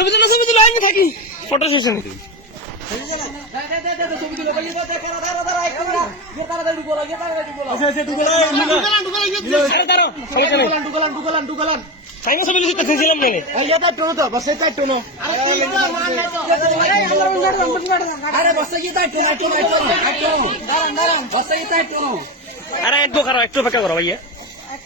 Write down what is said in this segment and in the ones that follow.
ছবি তুলো ছবি তুলো, আমি থাকি। ফটো সেশন আরে এক দো খারাপ, একটু অপেক্ষা করো ভাইয়া।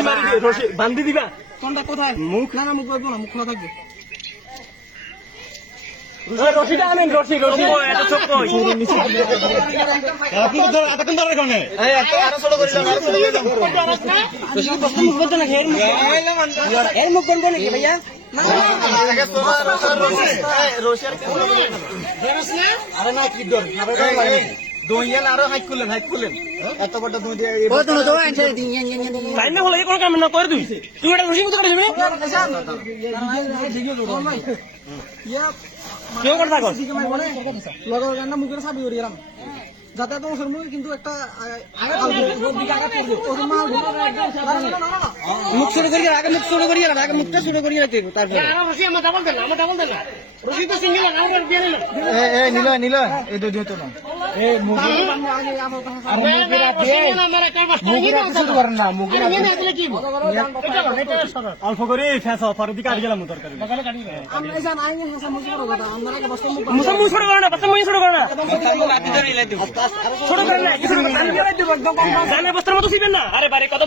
মারি রশি বান্ধি দিবা মুখ না না মুখ বাঁধবো না মুখ খোলা থাকবে রশিটা আনেন রশি রশি। এত ছোট এতক্ষণ ধরে কারণে মুখ বাঁধতো নাকি এর মুখ বলব নাকি ভাইয়া আরে না কি ডর দইয়েন আরও হাইট করলেন হাইট করলেন এত বড় দই দিয়ে লাইন না হলে কোনো কাম না করে তুই তুই এটা রশি মতো করে দিবি কেউ করে থাকো লগর গান্না মুখের চাবি করে গেলাম যাতে তোমার মুখে কিন্তু একটা মুখ শুরু করি আগে মুখ শুরু করি আগে মুখটা শুরু করি তারপরে তো নিল নিল এই দুজন তো না অল্প করে ফেসা পরে দিকে আড়ি গেলাম তরকারি করো না করে না করে না জানি বস্তার মতো না আরে বারে কথা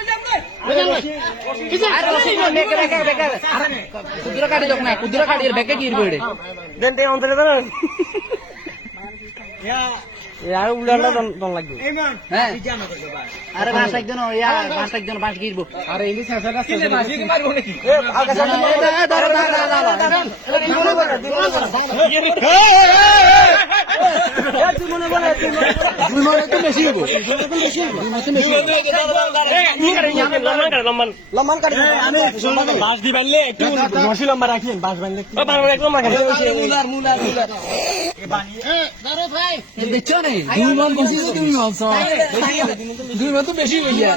না না না না টাইম করে জানা হিন্দি বান্ধে না দেন তে অন্তরে দেন আরে উল্টা দন লাগবে আরে বাস একজন ইয়া বাস একজন বাস গিরবো আরে ইংলিশ ভাষা মনে বাস করে দুই মান তো বেশি হইয়া